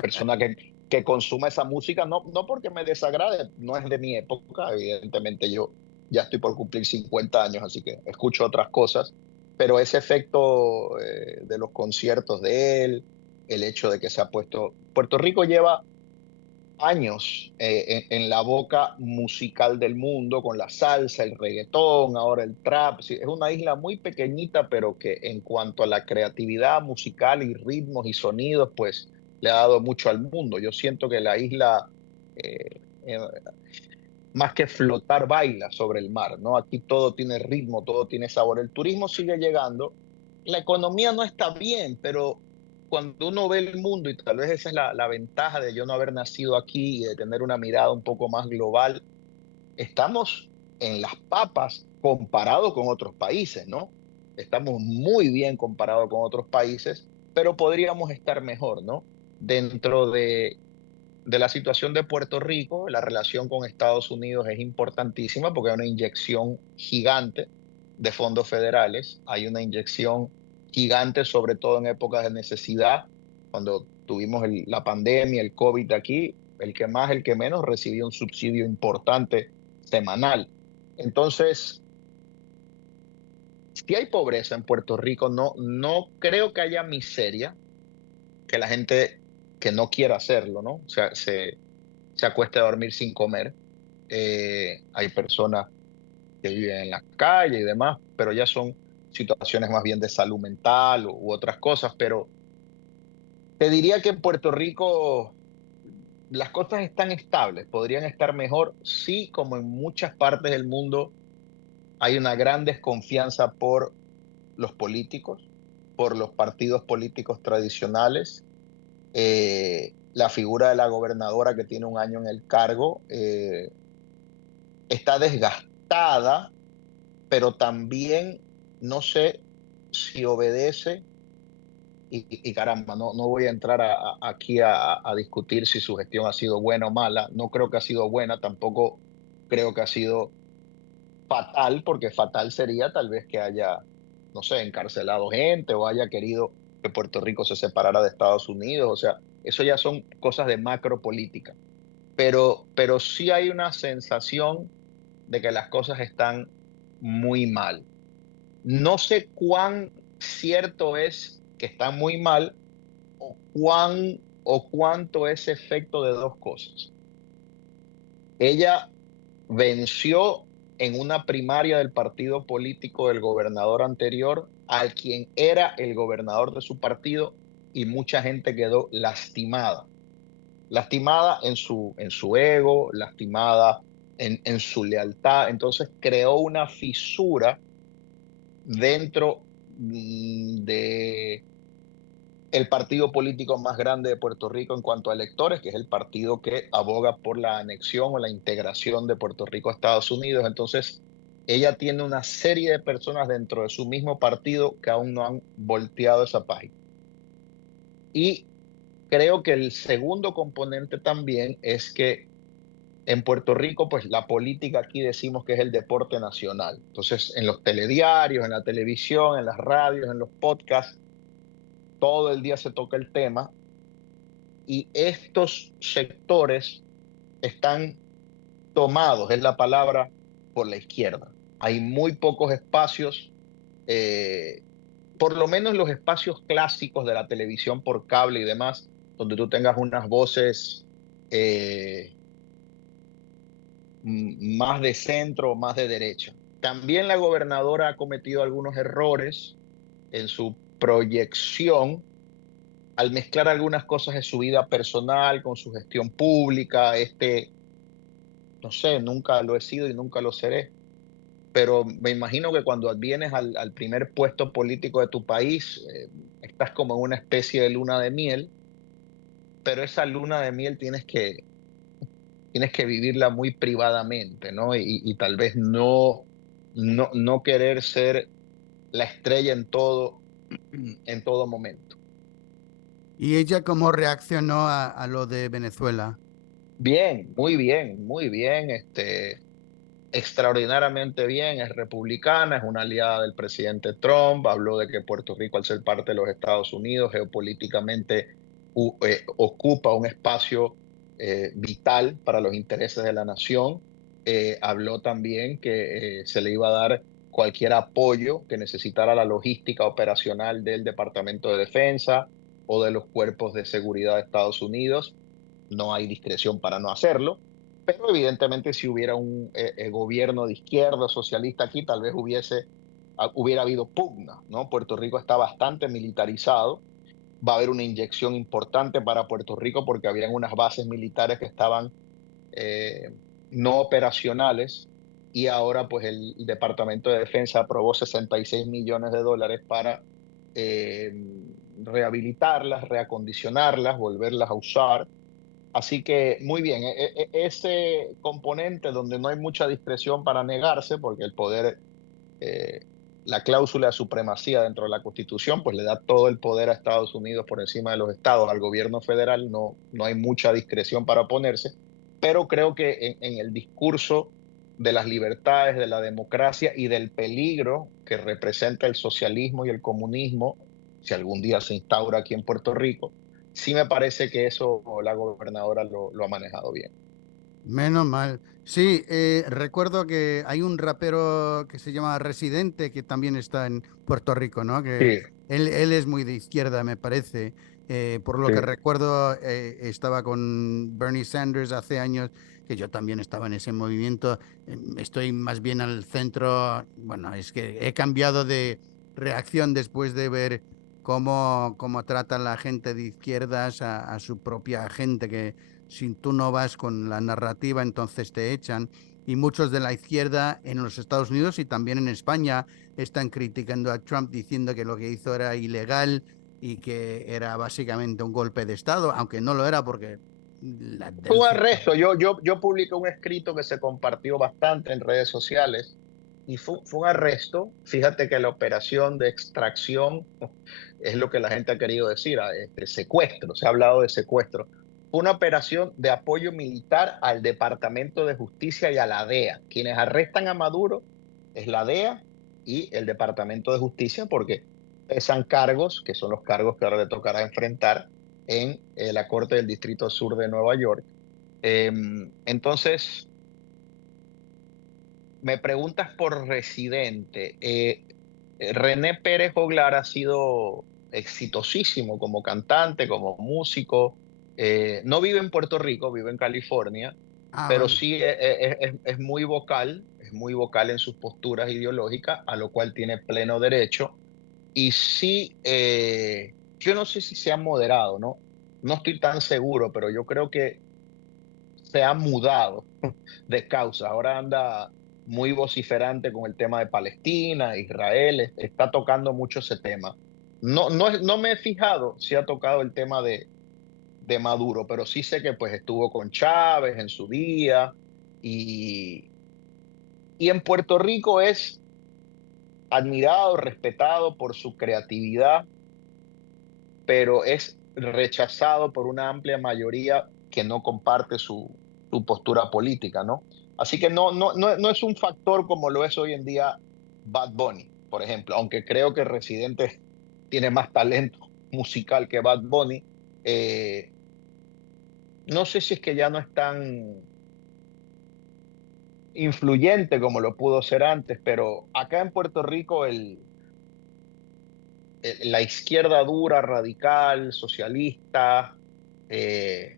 persona que consuma esa música, no porque me desagrade, no es de mi época, evidentemente yo ya estoy por cumplir 50 años, así que escucho otras cosas, pero ese efecto de los conciertos de él, el hecho de que se ha puesto, Puerto Rico lleva años en la boca musical del mundo, con la salsa, el reggaetón, ahora el trap. Sí, es una isla muy pequeñita, pero que en cuanto a la creatividad musical y ritmos y sonidos, pues le ha dado mucho al mundo. Yo siento que la isla, eh, eh, más que flotar, baila sobre el mar, ¿no? Aquí todo tiene ritmo, todo tiene sabor. El turismo sigue llegando, la economía no está bien, pero cuando uno ve el mundo, y tal vez esa es la ventaja de yo no haber nacido aquí y de tener una mirada un poco más global, estamos en las papas comparado con otros países, ¿no? Estamos muy bien comparado con otros países, pero podríamos estar mejor, ¿no? Dentro de la situación de Puerto Rico, la relación con Estados Unidos es importantísima porque hay una inyección gigante de fondos federales, hay una inyección gigante, sobre todo en épocas de necesidad, cuando tuvimos la pandemia, el COVID de aquí, el que más, el que menos recibió un subsidio importante semanal. Entonces, si hay pobreza en Puerto Rico, no creo que haya miseria, que la gente que no quiera hacerlo, ¿no? O sea, se acueste a dormir sin comer. Hay personas que viven en la calle y demás, pero ya son situaciones más bien de salud mental u otras cosas, pero te diría que en Puerto Rico las cosas están estables, podrían estar mejor, sí, como en muchas partes del mundo hay una gran desconfianza por los políticos, por los partidos políticos tradicionales. La figura de la gobernadora que tiene un año en el cargo está desgastada, pero también no sé si obedece, y caramba, no voy a entrar aquí a discutir si su gestión ha sido buena o mala. No creo que ha sido buena, tampoco creo que ha sido fatal, porque fatal sería tal vez que haya, no sé, encarcelado gente o haya querido que Puerto Rico se separara de Estados Unidos. O sea, eso ya son cosas de macro política. Pero sí hay una sensación de que las cosas están muy mal. No sé cuán cierto es que están muy mal o cuánto es efecto de dos cosas. Ella venció en una primaria del partido político del gobernador anterior, al quien era el gobernador de su partido, y mucha gente quedó lastimada. Lastimada en su ego, lastimada en su lealtad. Entonces creó una fisura dentro de el partido político más grande de Puerto Rico en cuanto a electores, que es el partido que aboga por la anexión o la integración de Puerto Rico a Estados Unidos. Entonces, ella tiene una serie de personas dentro de su mismo partido que aún no han volteado esa página. Y creo que el segundo componente también es que en Puerto Rico, pues la política aquí decimos que es el deporte nacional. Entonces, en los telediarios, en la televisión, en las radios, en los podcasts, todo el día se toca el tema, y estos sectores están tomados, es la palabra, por la izquierda. Hay muy pocos espacios, eh, por lo menos los espacios clásicos de la televisión por cable y demás, donde tú tengas unas voces eh, más de centro o más de derecha. También la gobernadora ha cometido algunos errores en su proyección al mezclar algunas cosas de su vida personal con su gestión pública. No sé, nunca lo he sido y nunca lo seré, pero me imagino que cuando vienes al primer puesto político de tu país, estás como en una especie de luna de miel, pero esa luna de miel tienes que vivirla muy privadamente, ¿no? Y tal vez no querer ser la estrella en todo momento. ¿Y ella cómo reaccionó a lo de Venezuela? Bien, muy bien, muy bien. Extraordinariamente bien, es republicana, es una aliada del presidente Trump, habló de que Puerto Rico, al ser parte de los Estados Unidos, geopolíticamente ocupa un espacio vital para los intereses de la nación. Habló también que se le iba a dar cualquier apoyo que necesitara la logística operacional del Departamento de Defensa o de los cuerpos de seguridad de Estados Unidos. No hay discreción para no hacerlo, pero evidentemente si hubiera un gobierno de izquierda socialista aquí, tal vez hubiera habido pugna, ¿no? Puerto Rico está bastante militarizado, va a haber una inyección importante para Puerto Rico porque habían unas bases militares que estaban eh, no operacionales, y ahora pues el Departamento de Defensa aprobó 66 millones de dólares para eh, rehabilitarlas, reacondicionarlas, volverlas a usar. Así que muy bien, ese componente donde no hay mucha discreción para negarse, porque el poder, eh, la cláusula de supremacía dentro de la Constitución, pues le da todo el poder a Estados Unidos por encima de los estados, al gobierno federal no hay mucha discreción para oponerse, pero creo que en el discurso de las libertades, de la democracia y del peligro que representa el socialismo y el comunismo, si algún día se instaura aquí en Puerto Rico, sí me parece que eso la gobernadora lo ha manejado bien. Menos mal. Sí, recuerdo que hay un rapero que se llama Residente que también está en Puerto Rico, ¿no? Que Sí, él es muy de izquierda, me parece. Por lo sí, que recuerdo, estaba con Bernie Sanders hace años, que yo también estaba en ese movimiento. Estoy más bien al centro. Bueno, es que he cambiado reacción después de ver cómo tratan la gente de izquierdas a su propia gente, que si tú no vas con la narrativa, entonces te echan. Y muchos de la izquierda en los Estados Unidos y también en España están criticando a Trump diciendo que lo que hizo era ilegal y que era básicamente un golpe de Estado, aunque no lo era porque la Fue un Delcy arresto. Yo publiqué un escrito que se compartió bastante en redes sociales y fue un arresto. Fíjate que la operación de extracción es lo que la gente ha querido decir, secuestro, se ha hablado de secuestro. Fue una operación de apoyo militar al Departamento de Justicia y a la DEA. Quienes arrestan a Maduro es la DEA y el Departamento de Justicia porque pesan cargos, que son los cargos que ahora le tocará enfrentar en la Corte del Distrito Sur de Nueva York. Entonces, me preguntas por Residente. René Pérez Oglar ha sido exitosísimo como cantante, como músico. No vive en Puerto Rico, vive en California, Ah, pero vale. sí es muy vocal en sus posturas ideológicas, a lo cual tiene pleno derecho. Y sí, yo no sé si se ha moderado, ¿no? No estoy tan seguro, pero yo creo que se ha mudado de causa. Ahora anda muy vociferante con el tema de Palestina, Israel, está tocando mucho ese tema. No me he fijado si ha tocado el tema de Maduro, pero sí sé que pues estuvo con Chávez en su día y, y en Puerto Rico es admirado, respetado por su creatividad, pero es rechazado por una amplia mayoría que no comparte su postura política, ¿no? Así que no es un factor como lo es hoy en día Bad Bunny, por ejemplo, aunque creo que Residente tiene más talento musical que Bad Bunny. eh, no sé si es que ya no es tan influyente como lo pudo ser antes, pero acá en Puerto Rico la izquierda dura, radical, socialista, eh,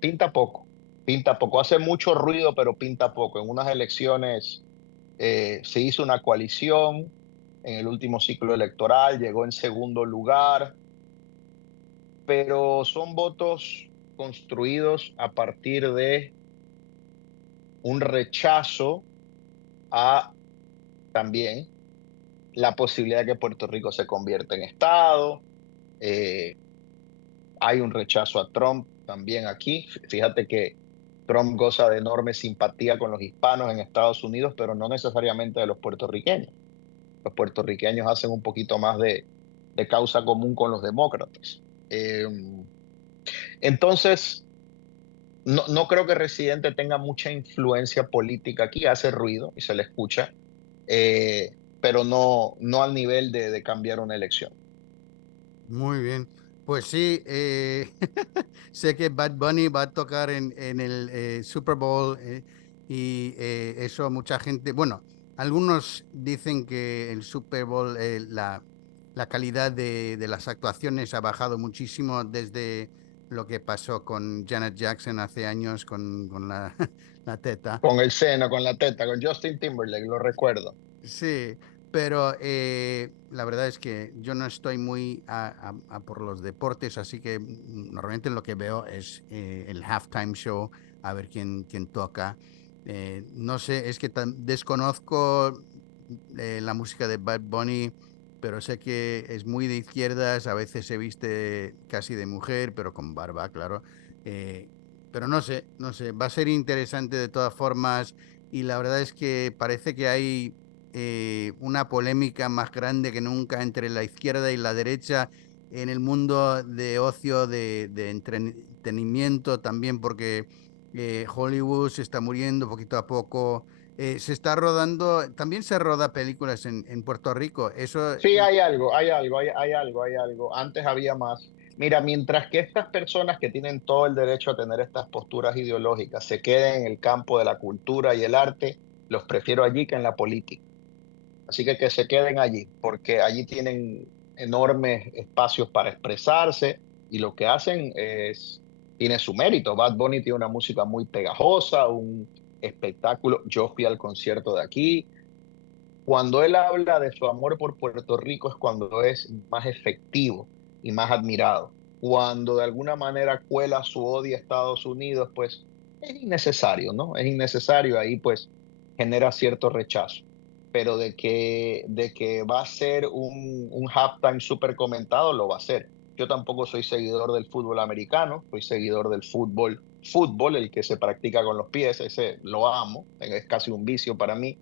pinta poco, pinta poco. Hace mucho ruido, pero pinta poco. En unas elecciones se hizo una coalición en el último ciclo electoral, llegó en segundo lugar, pero son votos construidos a partir de un rechazo a también la posibilidad de que Puerto Rico se convierta en Estado. Eh, Hay un rechazo a Trump también aquí. Fíjate que Trump goza de enorme simpatía con los hispanos en Estados Unidos, pero no necesariamente de los puertorriqueños. Los puertorriqueños hacen un poquito más de causa común con los demócratas. Eh, entonces, no creo que Residente tenga mucha influencia política aquí, hace ruido y se le escucha, pero no al nivel de cambiar una elección. Muy bien. Pues sí, sé que Bad Bunny va a tocar en el Super Bowl y eso mucha gente, bueno, algunos dicen que el Super Bowl, la calidad de las actuaciones ha bajado muchísimo desde lo que pasó con Janet Jackson hace años con la, la teta. Con el seno, con la teta, con Justin Timberlake, lo recuerdo. Sí, pero la verdad es que yo no estoy muy a por los deportes, así que normalmente lo que veo es el halftime show, a ver quién toca. No sé, es que desconozco la música de Bad Bunny, pero sé que es muy de izquierdas, a veces se viste casi de mujer, pero con barba, claro. Eh, pero no sé, va a ser interesante de todas formas y la verdad es que parece que hay una polémica más grande que nunca entre la izquierda y la derecha en el mundo de ocio, de entretenimiento también, porque Hollywood se está muriendo poquito a poco. Se está rodando, también se roda películas en Puerto Rico. Eso, Sí, hay algo, hay algo, hay algo. Antes había más. Mira, mientras que estas personas que tienen todo el derecho a tener estas posturas ideológicas se queden en el campo de la cultura y el arte, los prefiero allí que en la política. Así que se queden allí, porque allí tienen enormes espacios para expresarse y lo que hacen tiene su mérito. Bad Bunny tiene una música muy pegajosa, un espectáculo. Yo fui al concierto de aquí. cuando él habla de su amor por Puerto Rico es cuando es más efectivo y más admirado. Cuando de alguna manera cuela su odio a Estados Unidos, pues es innecesario, ¿no? Es innecesario, ahí pues genera cierto rechazo. Pero de que va a ser un halftime súper comentado, lo va a ser. Yo tampoco soy seguidor del fútbol americano, soy seguidor del fútbol, el que se practica con los pies, ese lo amo, es casi un vicio para mí,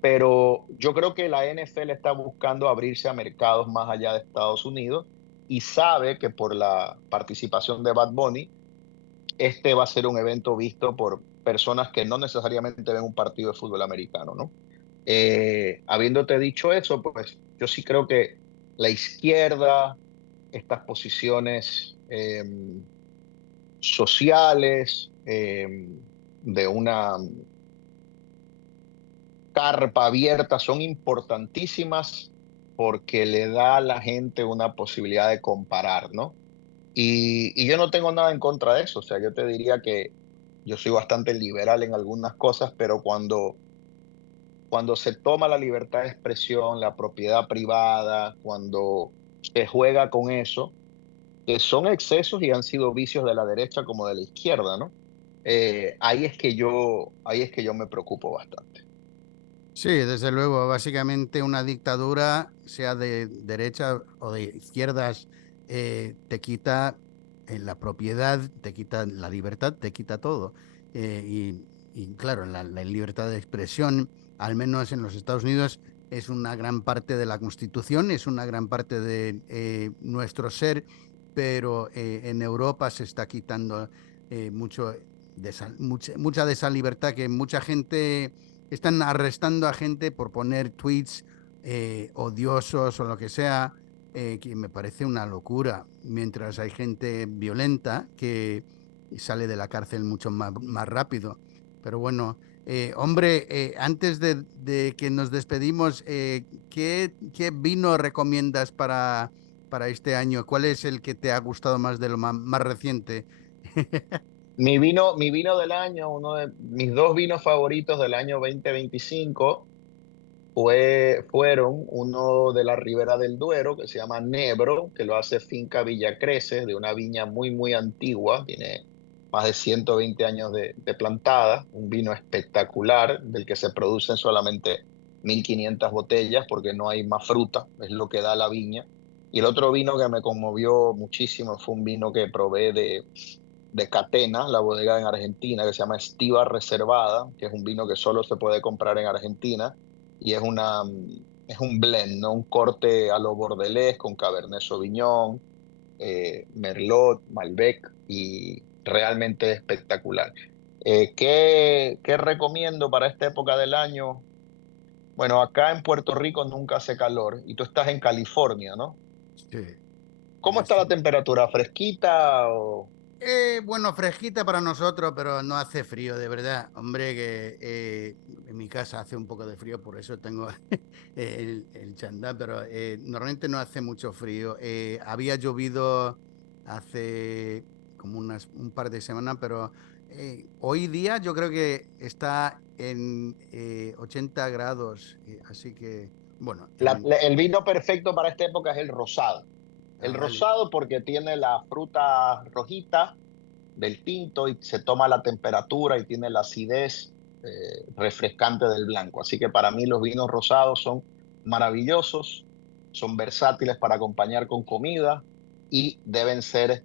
pero yo creo que la NFL está buscando abrirse a mercados más allá de Estados Unidos y sabe que por la participación de Bad Bunny, este va a ser un evento visto por personas que no necesariamente ven un partido de fútbol americano, ¿no? Habiéndote dicho eso, pues yo sí creo que la izquierda, estas posiciones sociales, de una carpa abierta son importantísimas porque le da a la gente una posibilidad de comparar, ¿no? Y yo no tengo nada en contra de eso, o sea, yo te diría que yo soy bastante liberal en algunas cosas, pero cuando se toma la libertad de expresión, la propiedad privada, cuando se juega con eso, que son excesos y han sido vicios de la derecha como de la izquierda, ¿no? Ahí es que yo me preocupo bastante. Sí, desde luego, básicamente una dictadura, sea de derecha o de izquierdas, te quita la propiedad, te quita la libertad, te quita todo. Y claro, la libertad de expresión, al menos en los Estados Unidos, es una gran parte de la Constitución, es una gran parte de nuestro ser, pero en Europa se está quitando mucho mucha de esa libertad que mucha gente están arrestando a gente por poner tweets odiosos o lo que sea, que me parece una locura, mientras hay gente violenta que sale de la cárcel mucho más rápido. Pero bueno, hombre, antes de que nos despedimos, ¿qué vino recomiendas para este año? ¿Cuál es el que te ha gustado más de lo más reciente? Mi vino del año, uno de mis dos vinos favoritos del año 2025 fueron uno de la Ribera del Duero, que se llama Nebro, que lo hace Finca Villa Creces, de una viña muy, muy antigua, tiene más de 120 años de plantada, un vino espectacular, del que se producen solamente 1.500 botellas, porque no hay más fruta, es lo que da la viña. Y el otro vino que me conmovió muchísimo fue un vino que probé de Catena, la bodega en Argentina, que se llama Estiva Reservada, que es un vino que solo se puede comprar en Argentina y es un blend, ¿no? Un corte a lo bordelés con Cabernet Sauvignon, Merlot, Malbec y realmente espectacular. ¿Qué recomiendo para esta época del año? Bueno, acá en Puerto Rico nunca hace calor y tú estás en California, ¿no? Sí. ¿Cómo está la temperatura? ¿Fresquita o...? Bueno, fresquita para nosotros, pero no hace frío, de verdad. Hombre, que en mi casa hace un poco de frío, por eso tengo el chándal, pero normalmente no hace mucho frío. Había llovido hace como un par de semanas, pero hoy día yo creo que está en 80 grados, así que, bueno, El vino perfecto para esta época es el rosado. El vale. rosado porque tiene la fruta rojita del tinto y se toma la temperatura y tiene la acidez refrescante del blanco. Así que para mí los vinos rosados son maravillosos, son versátiles para acompañar con comida y deben ser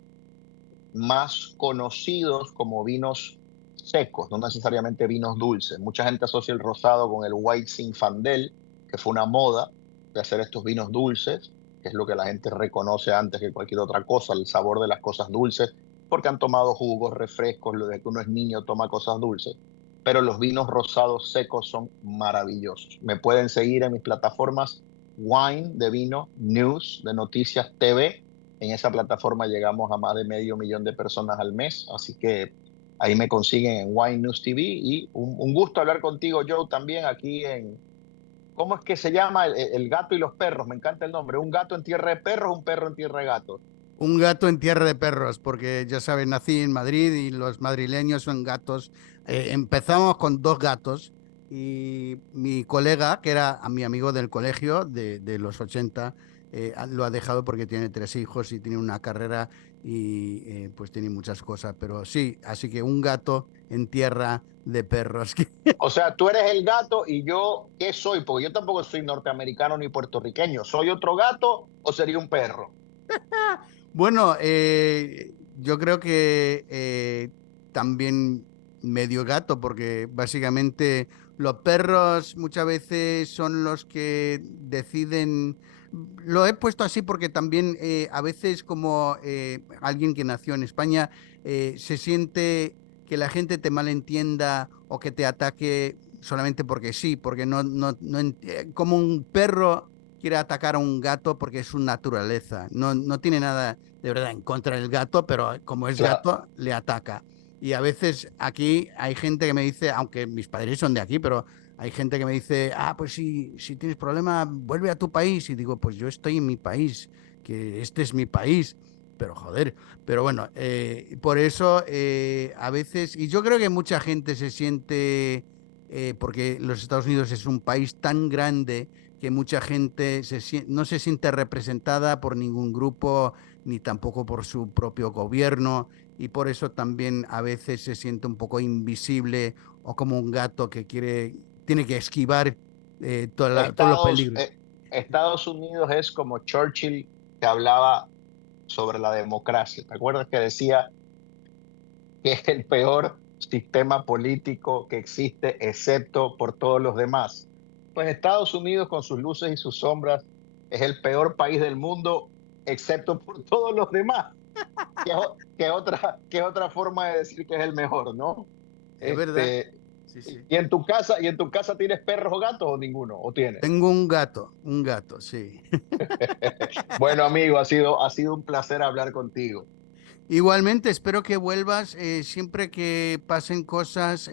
más conocidos como vinos secos, no necesariamente vinos dulces. Mucha gente asocia el rosado con el White Zinfandel, que fue una moda de hacer estos vinos dulces, que es lo que la gente reconoce antes que cualquier otra cosa, el sabor de las cosas dulces, porque han tomado jugos, refrescos, lo de que uno es niño toma cosas dulces. Pero los vinos rosados secos son maravillosos. Me pueden seguir en mis plataformas Wine de Vino, News de Noticias TV. En esa plataforma llegamos a más de 500.000 de personas al mes, así que ahí me consiguen en Wine News TV y un gusto hablar contigo, Joe, también aquí en, ¿cómo es que se llama? El gato y los perros, me encanta el nombre. Un gato en tierra de perros, un perro en tierra de gatos. Un gato en tierra de perros, porque ya sabes, nací en Madrid y los madrileños son gatos. Empezamos con dos gatos y mi colega, que era mi amigo del colegio de los 80, lo ha dejado porque tiene 3 hijos y tiene una carrera y pues tiene muchas cosas. Pero sí, así que un gato en tierra de perros. O sea, tú eres el gato y yo, ¿qué soy? Porque yo tampoco soy norteamericano ni puertorriqueño. ¿Soy otro gato o sería un perro? Bueno, yo creo que también medio gato, porque básicamente los perros muchas veces son los que deciden. Lo he puesto así porque también a veces como alguien que nació en España se siente que la gente te malentienda o que te ataque solamente porque sí, porque como un perro quiere atacar a un gato porque es su naturaleza. No tiene nada de verdad en contra del gato, pero como es Claro. gato, le ataca. Y a veces aquí hay gente que me dice, aunque mis padres son de aquí, pero hay gente que me dice, pues si tienes problema, vuelve a tu país. Y digo, pues yo estoy en mi país, que este es mi país. Pero joder, pero bueno, por eso a veces, y yo creo que mucha gente se siente, porque los Estados Unidos es un país tan grande que mucha gente no se siente representada por ningún grupo ni tampoco por su propio gobierno y por eso también a veces se siente un poco invisible o como un gato que tiene que esquivar todos los Estados, peligros. Estados Unidos es como Churchill que hablaba sobre la democracia. ¿Te acuerdas que decía que es el peor sistema político que existe, excepto por todos los demás? Pues Estados Unidos, con sus luces y sus sombras, es el peor país del mundo, excepto por todos los demás. Que otra forma de decir que es el mejor, ¿no? Es verdad, Este, sí, sí. y en tu casa tienes perros o gatos o ninguno? ¿O tienes? Tengo un gato, sí. Bueno, amigo, ha sido un placer hablar contigo. Igualmente, espero que vuelvas siempre que pasen cosas.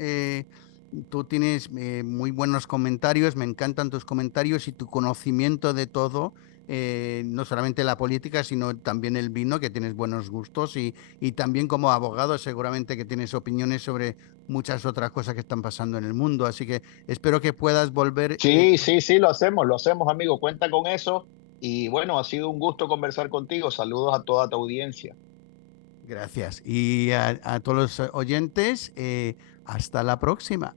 Tú tienes muy buenos comentarios, me encantan tus comentarios y tu conocimiento de todo, no solamente la política, sino también el vino, que tienes buenos gustos y también como abogado seguramente que tienes opiniones sobre muchas otras cosas que están pasando en el mundo. Así que espero que puedas volver. Sí, sí, sí, lo hacemos, amigo, cuenta con eso. Y bueno, ha sido un gusto conversar contigo. Saludos a toda tu audiencia. Gracias. Y a todos los oyentes, hasta la próxima.